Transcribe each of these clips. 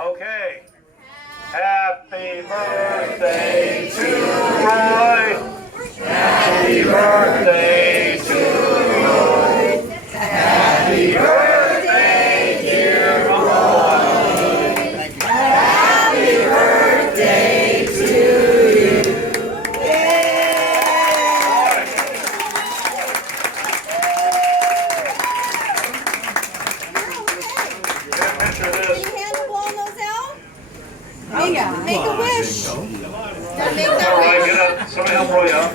Okay. Happy birthday to Roy. Happy birthday to Roy. Happy birthday, dear Roy. Happy birthday to you. Make a wish. Roy, get up. Somebody help Roy up.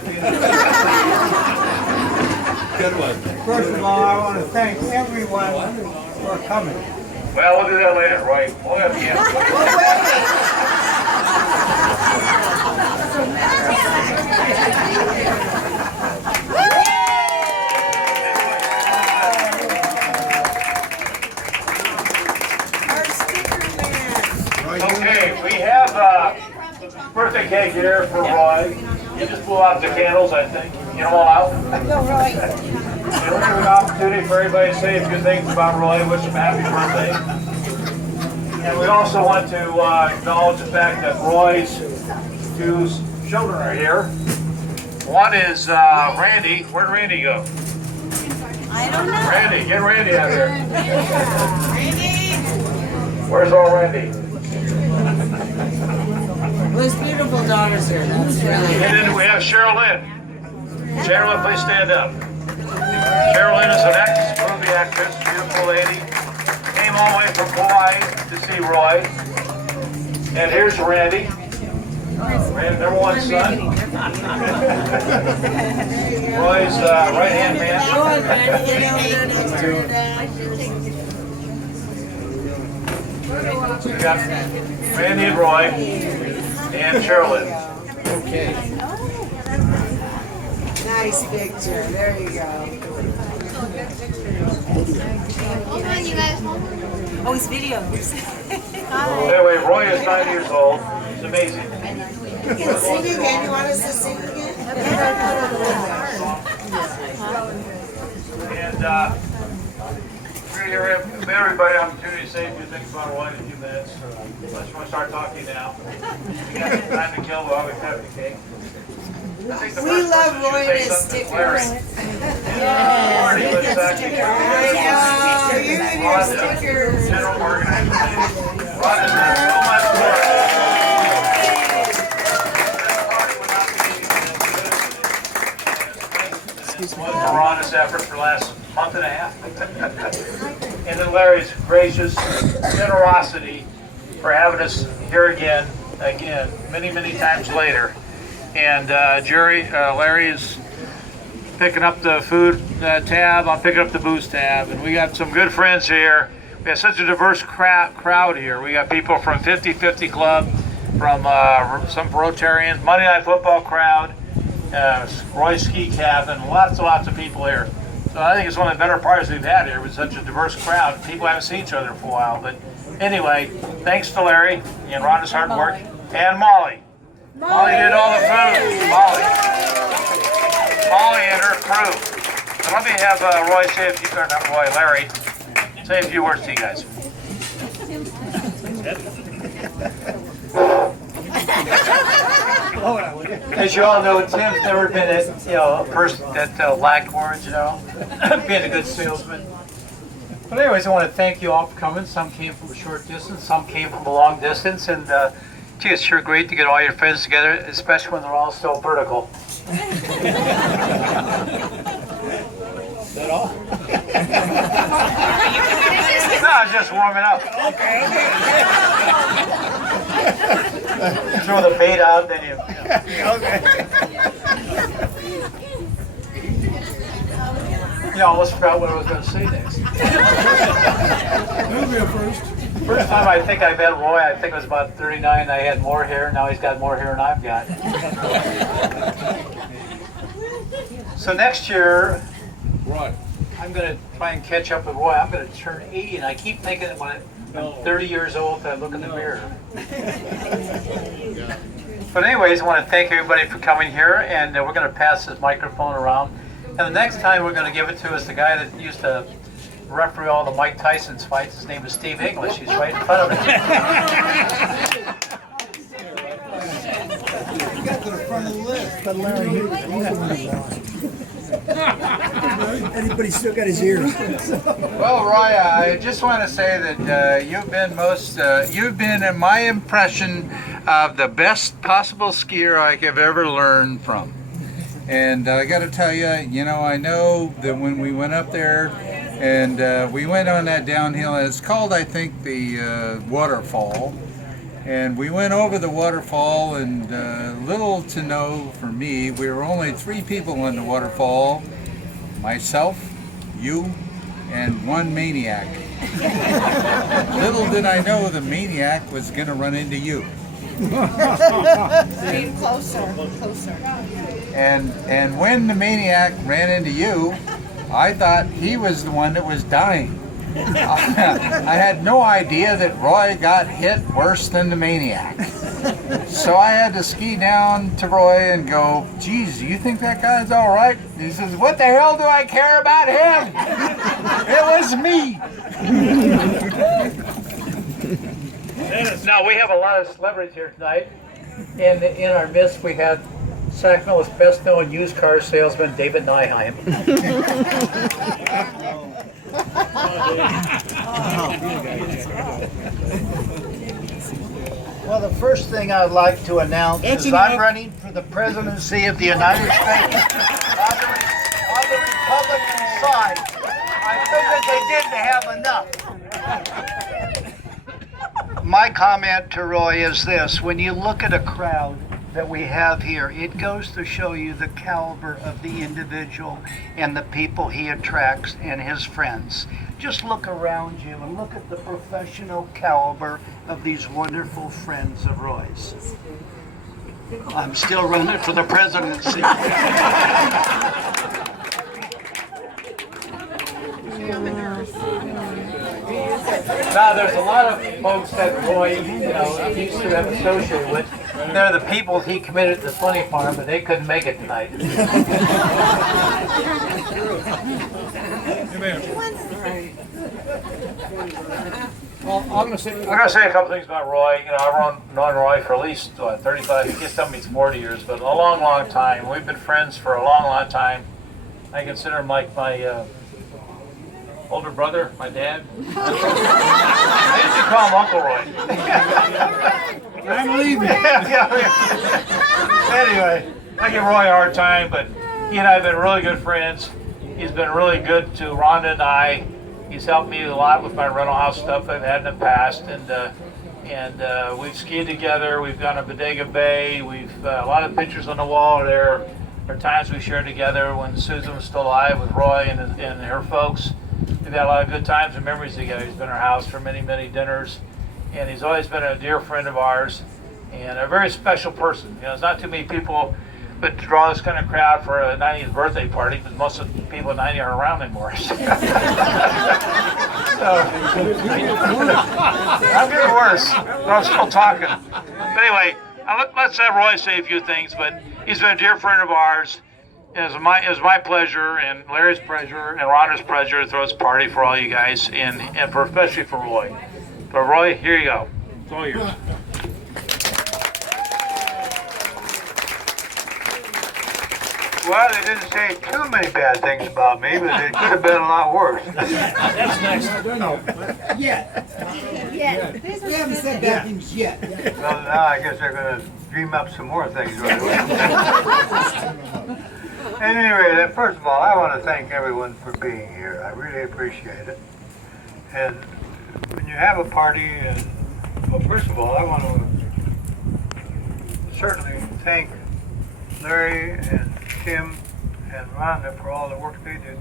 Good one. First of all, I want to thank everyone for coming. Well, we'll do that later, Roy. We'll have you. Okay, we have a birthday cake here for Roy. You just blew out the candles, I think. Get them all out. Go, Roy. And we're giving an opportunity for everybody to say a few things about Roy, wish him happy birthday. And we also want to acknowledge the fact that Roy's two children are here. One is Randy. Where'd Randy go? I don't know. Randy, get Randy out here. Where's old Randy? Well, his beautiful daughters here. That's really. And then we have Cheryl Lynn. Cheryl Lynn, please stand up. Cheryl Lynn is an ex-movie actress, beautiful lady. Came all the way from Hawaii to see Roy. And here's Randy. Randy, number one son. Roy's right-hand man. Go on, Randy. Get over there next to your dad. We got Randy and Roy and Cheryl Lynn. Okay. Nice picture. There you go. Oh, it's video. Anyway, Roy is 9 years old. He's amazing. You can sing again. You want us to sing again? And we're here to give everybody an opportunity to say a few things about Roy in a few minutes. Unless you want to start talking now. We got some time to kill while we cut the cake. I think the We first love person Roy should and say his something to Larry. stickers. Marty was I know. You and your stickers. general organizer. Ron has done so much work. For Ron's effort for the last month and a half. And then Larry's gracious generosity for having us here again, many, many times later. And Larry is picking up the food tab, I'm picking up the booze tab, and we got some good friends here. We have such a diverse crowd here. We got people from 50-50 Club, from some Rotarians, Monday Night Football crowd, Roy Ski Cabin, lots of people here. So I think it's one of the better parties we've had here with such a diverse crowd. People haven't seen each other for a while. But anyway, thanks to Larry and Rhonda's hard work, and Molly. Molly did all the food. Molly and her crew. So let me have Roy say a few, or not Roy, Larry, say a few words to you guys. As you all know, Tim's never been a person that lacked words, being a good salesman. But anyways, I want to thank you all for coming. Some came from a short distance, some came from a long distance, and gee, it's sure great to get all your friends together, especially when they're all still vertical. Is that all? No, I was just warming up. Throw the bait out, then you. I almost forgot what I was going to say next. You'll be a first. First time I think I met Roy, I think it was about 39. I had more hair. Now he's got more hair than I've got. So next year, Right. I'm going to try and catch up with Roy. I'm going to turn 80, and I keep thinking that when I'm 30 years old, I look in the mirror. But anyways, I want to thank everybody for coming here, and we're going to pass this microphone around. And the next time we're going to give it to is the guy that used to referee all the Mike Tyson's fights. His name is Steve English. He's right in front of me. You got to the front of the list. But Larry, anybody still got his ears? Well, Roy, I just want to say that you've been in my impression of the best possible skier I have ever learned from. And I got to tell you, I know that when we went up there and we went on that downhill, it's called, I think, the waterfall. And we went over the waterfall, and little to no for me, we were only 3 people on the waterfall, myself, you, and one maniac. Little did I know the maniac was going to run into you. Came closer. And when the maniac ran into you, I thought he was the one that was dying. I had no idea that Roy got hit worse than the maniac. So I had to ski down to Roy and go, geez, you think that guy's all right? He says, what the hell do I care about him? It was me. Now, we have a lot of celebrities here tonight. And in our midst, we had Sacramento's best-known used car salesman, David Nyheim. Well, the first thing I'd like to announce is I'm running for the presidency of the United States on the Republican side. I figured they didn't have enough. My comment to Roy is this: when you look at a crowd that we have here, it goes to show you the caliber of the individual and the people he attracts and his friends. Just look around you and look at the professional caliber of these wonderful friends of Roy's. I'm still running for the presidency. Now, there's a lot of folks that Roy, used to have associated with. They're the people he committed to Funny Farm, but they couldn't make it tonight. Well, I'm gonna say a couple things about Roy. I've known Roy for at least 35. I guess some means 40 years, but a long, long time. We've been friends for a long, long time. I consider him like my older brother, my dad. I used to call him Uncle Roy. I'm leaving. Anyway, I give Roy a hard time, but he and I have been really good friends. He's been really good to Rhonda and I. He's helped me a lot with my rental house stuff I've had in the past, and we've skied together. We've gone to Bodega Bay. We've a lot of pictures on the wall there. There are times we shared together when Susan was still alive with Roy and her folks. We've had a lot of good times and memories together. He's been at our house for many, many dinners, and he's always been a dear friend of ours and a very special person. There's not too many people that draw this kind of crowd for a 90th birthday party, because most of the people at 90 aren't around anymore. So, I'm getting worse, but I'm still talking. But anyway, let's have Roy say a few things, but he's been a dear friend of ours. It was my pleasure and Larry's pleasure and Rhonda's pleasure to throw this party for all you guys, and especially for Roy. But Roy, here you go. It's all yours. Well, they didn't say too many bad things about me, but it could have been a lot worse. That's next. Yet. We haven't said bad things yet. Well, now I guess they're going to dream up some more things right away. At any rate, first of all, I want to thank everyone for being here. I really appreciate it. And when you have a party, well, first of all, I want to certainly thank Larry and Tim and Rhonda for all the work they did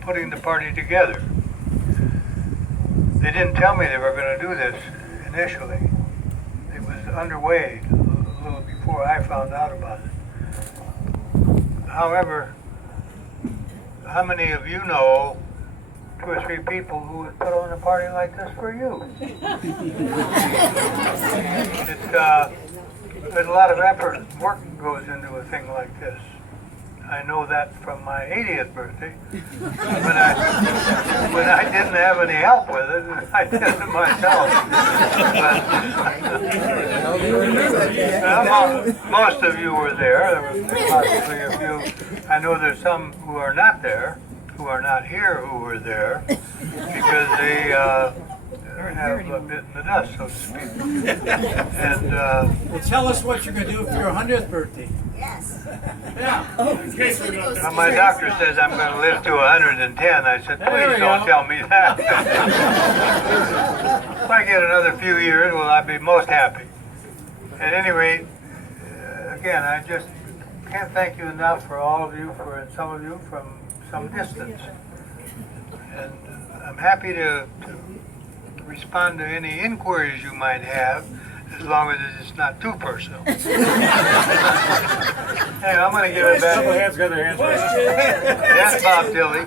putting the party together. They didn't tell me they were going to do this initially. It was underway a little before I found out about it. However, how many of you know 2 or 3 people who would put on a party like this for you? There's a lot of effort and work goes into a thing like this. I know that from my 80th birthday, when I didn't have any help with it, I did it myself. But, most of you were there. There was possibly a few. I know there's some who are not there, who are not here, who were there because they have bitten the dust, so to speak. And Well, tell us what you're going to do for your 100th birthday. Yes. Yeah. my doctor says I'm going to live to 110. I said, please don't tell me that. If I get another few years, well, I'd be most happy. At any rate, again, I just can't thank you enough for all of you, and some of you from some distance. And I'm happy to respond to any inquiries you might have, as long as it's not too personal. Hey, I'm going to give it back. Couple hands got their hands raised. Yes, Bob Dilly.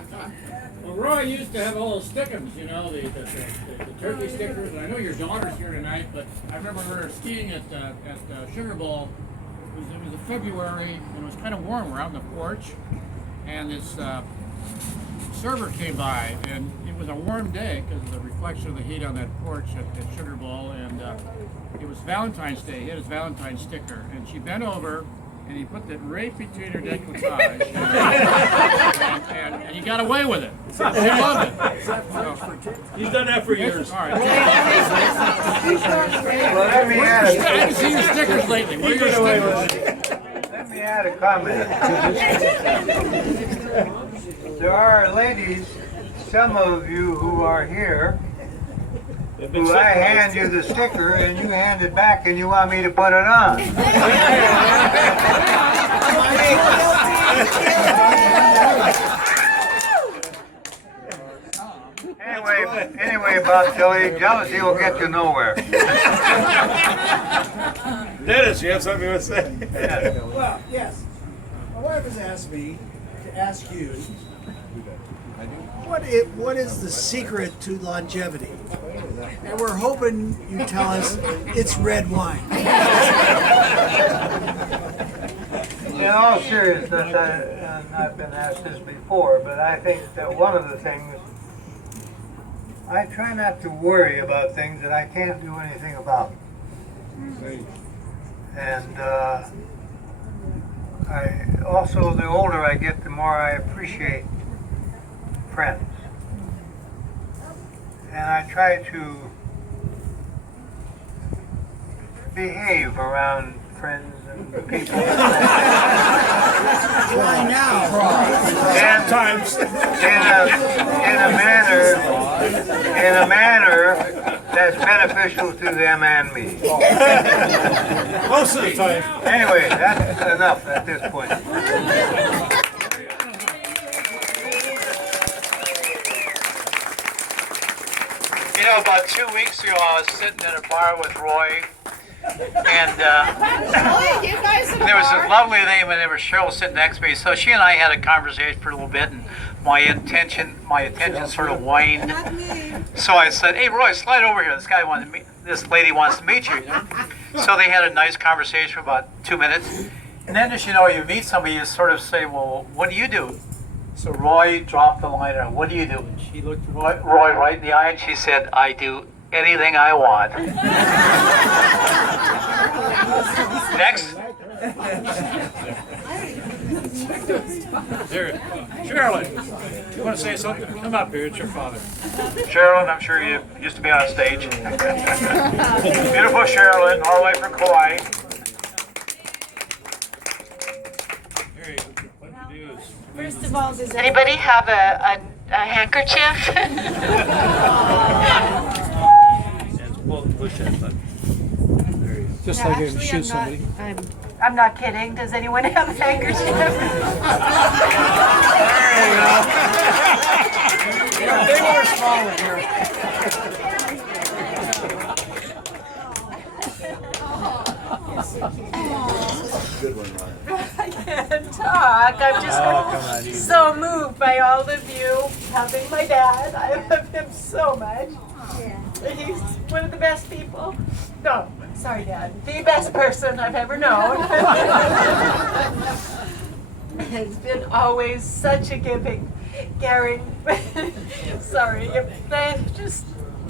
Well, Roy used to have all those stickums, you know, the turkey stickers. And I know your daughter's here tonight, but I remember her skiing at Sugar Bowl. It was February, and it was kind of warm. We're out on the porch, and this server came by, and it was a warm day because of the reflection of the heat on that porch at Sugar Bowl, and it was Valentine's Day. He had his Valentine's sticker, and she bent over, and he put that right between her decolletage, and he got away with it. She loved it. He's done that for years. All right. Well, let me I add, haven't seen your stickers lately. Where are your stickers? let me add a comment. There are ladies, some of you who are here, who I hand you the sticker and you hand it back and you want me to put it on. Anyway, Bob Tilly, jealousy will get you nowhere. Dennis, you have something to say? Well, yes. My wife has asked me to ask you, what is the secret to longevity? And we're hoping you tell us it's red wine. In all seriousness, I've been asked this before, but I think that one of the things, I try not to worry about things that I can't do anything about. And I also, the older I get, the more I appreciate friends. And I try to behave around friends and people. Why now? And Sometimes. in a manner that's beneficial to them and me. Most of the time. Anyway, that's enough at this point. You know, about 2 weeks ago, I was sitting in a bar with Roy, and there was a lovely lady, my name was Cheryl, sitting next to me. So she and I had a conversation for a little bit, and my attention sort of waned. So I said, "Hey, Roy, slide over here. This lady wants to meet you." So they had a nice conversation for about 2 minutes, and then, as you know, you meet somebody, you sort of say, "Well, what do you do?" So Roy dropped the line on, "What do you do?" And she looked Roy right in the eye and she said, "I do anything I want." Next. There. Sherilyn, you want to say something? Come up here. It's your father. Sherilyn, I'm sure you used to be on stage. Beautiful Sherilyn, all the way from Kauai. Here, what you do is... First of all, does Anybody have a handkerchief? Push that button. just like you shoot somebody? I'm not kidding. Does anyone have a handkerchief? Big or small in here? Good one, Ryan. I can't talk. I'm just so moved by all of you having my dad. I love him so much. He's one of the best people. No, sorry, Dad. The best person I've ever known. has been always such a giving, caring. Sorry, I'm just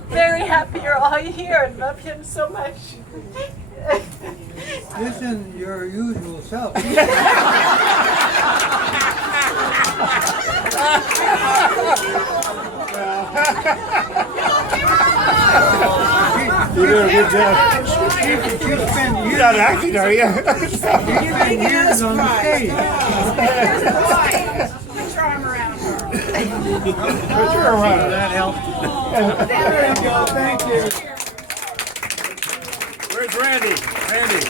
very happy you're all here and love him so much. This isn't your usual self. You're doing a good job. You're not acting, are you? You've been years on the stage. Put your arm around her. Put your arm around her. That helped. There you go. Thank you. Where's Randy? Randy.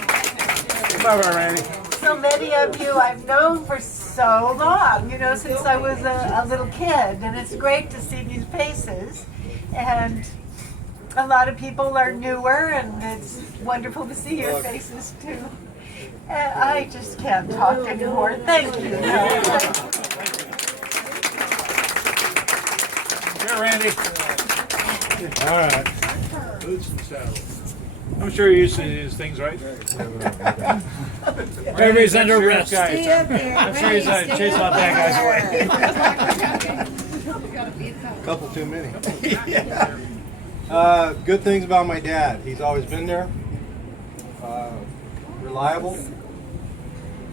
Come over, Randy. So many of you I've known for so long, you know, since I was a little kid, and it's great to see these faces. And a lot of people are newer, and it's wonderful to see your faces too. And I just can't talk anymore. Thank you. Here, Randy. All right. Boots and saddles. I'm sure you're used to these things, right? Everybody's under arrest. I'm sure he's chasing all bad guys away. Couple too many. Good things about my dad. He's always been there. Reliable.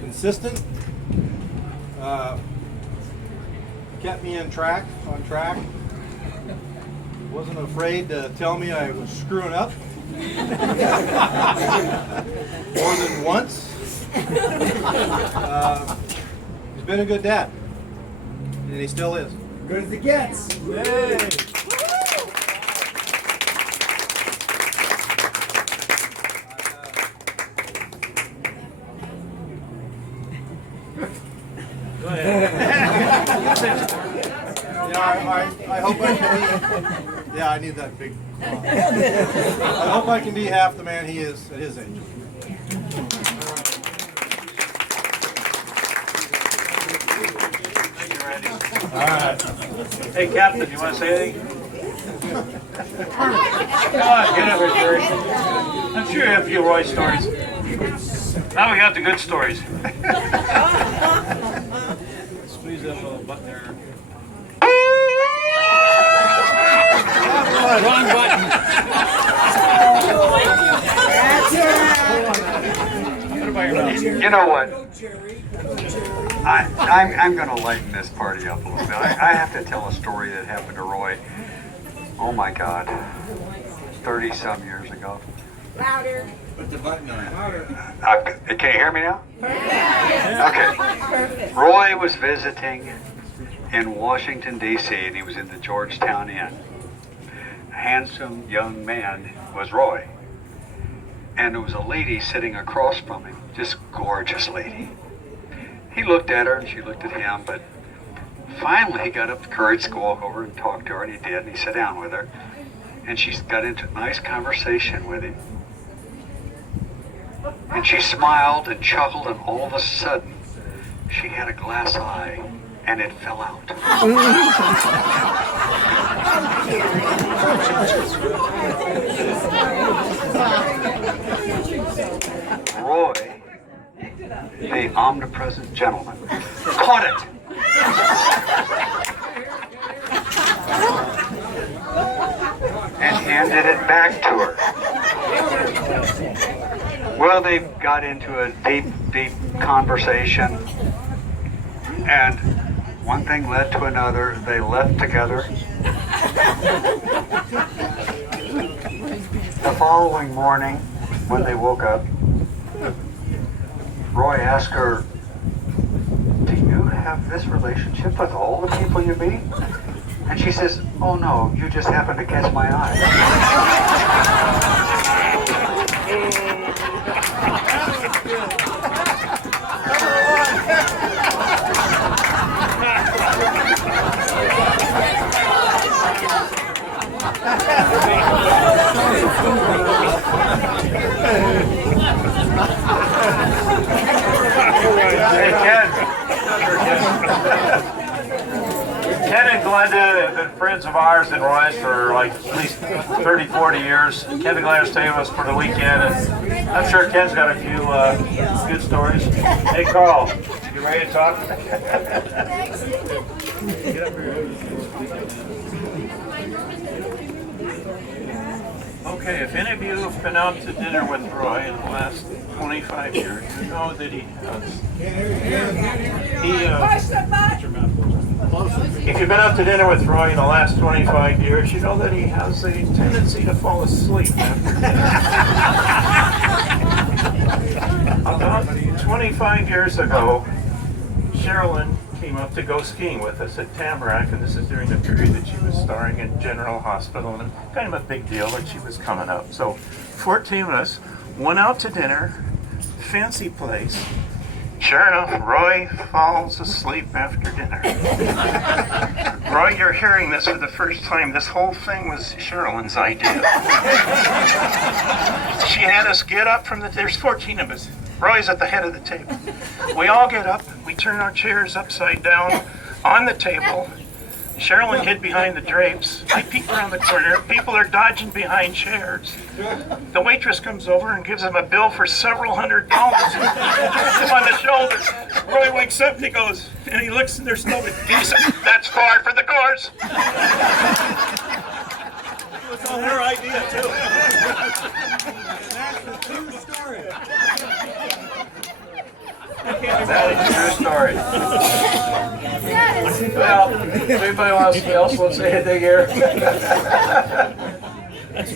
Consistent. Kept me on track. Wasn't afraid to tell me I was screwing up. More than once. He's been a good dad. And he still is. Good as it gets. Yay! Go ahead. I hope I can be. Yeah, I need that big. I hope I can be half the man he is at his age. All right. Hey, Captain, you want to say anything? Come on, get up here, Jerry. I'm sure you have a few Roy stories. Now we got the good stories. Squeeze that little button there. Wrong button. You know what? I'm going to lighten this party up a little bit. I have to tell a story that happened to Roy. Oh my God, 30-some years ago. Louder. Put the button on. Can you hear me now? Okay. Roy was visiting in Washington, D.C., and he was in the Georgetown Inn. A handsome young man was Roy. And there was a lady sitting across from him, just gorgeous lady. He looked at her and she looked at him, but finally he got up the courage to go over and talk to her, and he did, and he sat down with her. And she got into a nice conversation with him. And she smiled and chuckled, and all of a sudden, she had a glass eye, and it fell out. Roy, the omnipresent gentleman, caught it. And handed it back to her. Well, they got into a deep conversation, and one thing led to another. They left together. The following morning, when they woke up, Roy asked her, "Do you have this relationship with all the people you meet?" And she says, "Oh no, you just happened to catch my eye." Hey, Ken. Ken and Glenda have been friends of ours and Roy's for like at least 30, 40 years. Ken and Glenda stayed with us for the weekend, and I'm sure Ken's got a few good stories. Hey, Carl, You ready to talk? Okay, if any of you have been out to dinner with Roy in the last 25 years, you know that if you've been out to dinner with Roy in the last 25 years, you know that he has a tendency to fall asleep. About 25 years ago, Sherilyn came up to go skiing with us at Tamarack, and this is during the period that she was starring in General Hospital, and kind of a big deal that she was coming up. So 14 of us went out to dinner, fancy place. Sure enough, Roy falls asleep after dinner. Roy, you're hearing this for the first time. This whole thing was Sherilyn's idea. She had us get up from there's 14 of us. Roy's at the head of the table. We all get up, we turn our chairs upside down on the table. Sherilyn hid behind the drapes. I peek around the corner. People are dodging behind chairs. The waitress comes over and gives him a bill for several $100. Hits him on the shoulder. Roy wakes up and he goes, and he looks and there's nobody. He said, "That's far for the course." It was all her idea too. That's a true story. That is a true story. Well, anybody else want to say anything here?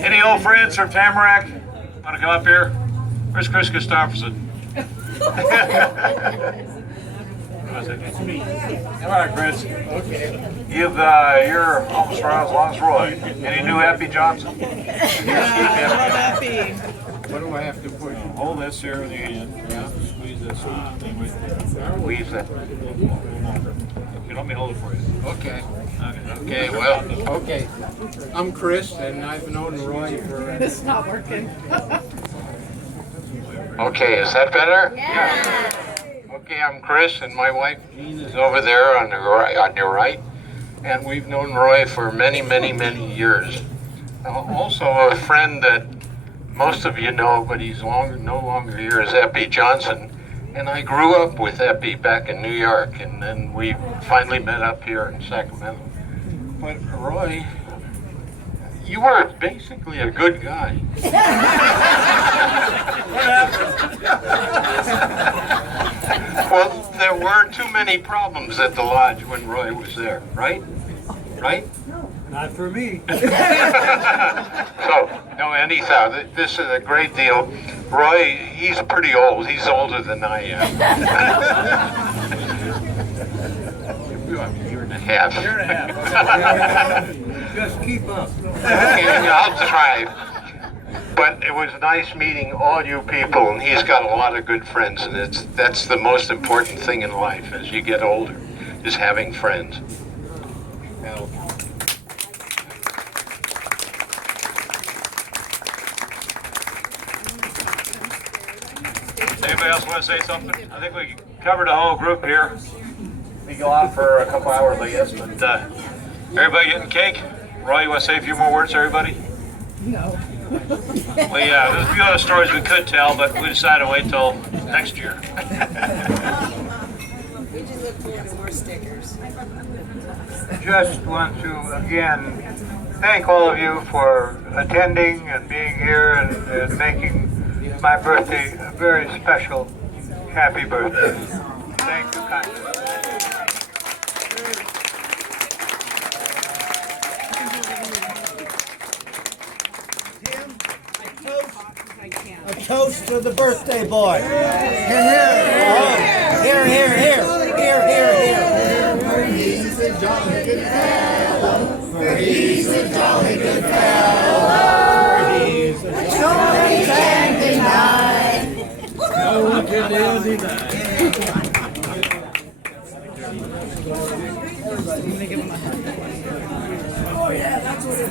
Any old friends from Tamarack want to come up here? Where's Chris Gustafson? Come on, Chris. Okay. You're almost around as long as Roy. Any new Happy Johnson? Happy. What do I have to push? Hold this here with your hand. Yeah. Squeeze this. Squeeze that. You want me to hold it for you? Okay. Okay, well, okay. I'm Chris, and I've known Roy for... It's not working. Okay, is that better? Yeah. Okay, I'm Chris, and my wife Jean is over there on your right, and we've known Roy for many, many, many years. Also, a friend that most of you know, but he's no longer here, is Eppie Johnson, and I grew up with Eppie back in New York, and then we finally met up here in Sacramento. But Roy, you were basically a good guy. What happened? Well, there were too many problems at the lodge when Roy was there, right? Right? Not for me. So, no, anyhow, this is a great deal. Roy, he's pretty old. He's older than I am. Year and a half. Year and a half. Just keep up. Okay, I'll try. But it was nice meeting all you people, and he's got a lot of good friends, and that's the most important thing in life as you get older, is having friends. Anybody else want to say something? I think we covered the whole group here. We go on for a couple hours, I guess, but everybody getting cake? Roy, you want to say a few more words to everybody? No. There's a few other stories we could tell, but we decided to wait till next year. We just look forward to more stickers. Just want to again thank all of you for attending and being here and making my birthday a very special, happy birthday. Thank you kindly. A toast to the birthday boy. Here, here. Here, here. He's a jolly good fellow. He's a jolly good fellow. He's a jolly candy night. No one can deny. Oh yeah, that's what it is.